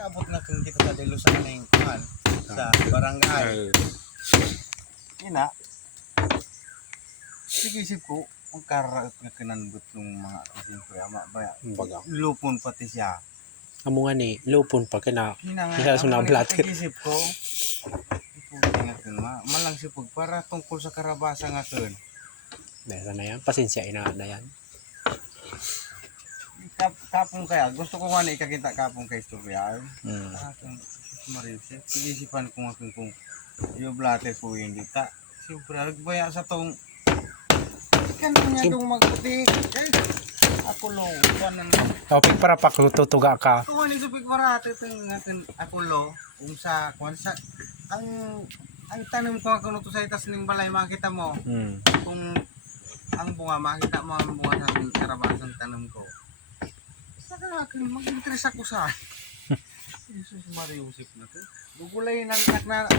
Kaabot na kung kita sa Delusan na yung kuhan sa barangay. Ina, sige isip ko, magkaraot nga kinanbot ng mga siyempre ama ba Baga. lupon pati siya. Amo nga ni lupon pa kina Hinanga, Kaya sunablatter. isip ko, nga kun malang sipag para tungkol sa karabasa nga kun. Dahil na yan, pasensya ina na yan. Kapong kaya, gusto ko nga na ikakita kapong kay istorya. Mm. Marisip, isipan ko nga kung yung blatter po hindi ta. Siyempre, nagbaya sa tong kanang nga itong magputik. Ako lo, kanan. Topic para pakututuga ka. Ako ni supik marate itong ako lo, kung sa ang tanim ko nga kung ito sa itas ng balay, makita mo. Mm. Kung ang bunga, makita mo ang bunga sa karabasang tanim ko. Saka akin, mag-interest ako sa Jesus Mariusip na to. Gugulay ng anak na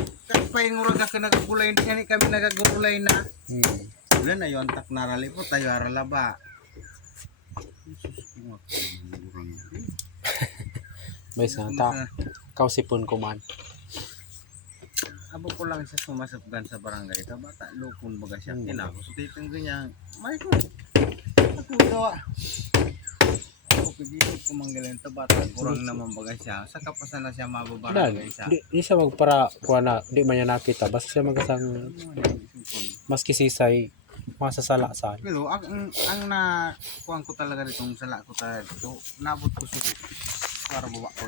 paingurag ako nagugulay hindi kami nagagugulay na. Wala na yon tak narali po tayo aralaba. Jesus ko murang. May ta kausipon ko man. Abo ko lang sa sumasapgan sa barangay ta bata lupon baga siya kinako so titong ganyan. May ko. Ako daw. Ako dito kumanggalan ta bata kurang naman baga siya sa kapasan na siya mababarangay siya. Di siya magpara kuha na di man niya nakita basta siya magasang maski sisay masasala sa. Pero ang na kuan ko talaga ditong sala ko talaga dito nabot ko sa para baba ko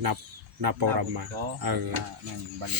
lang. Napawrab man. Nang bali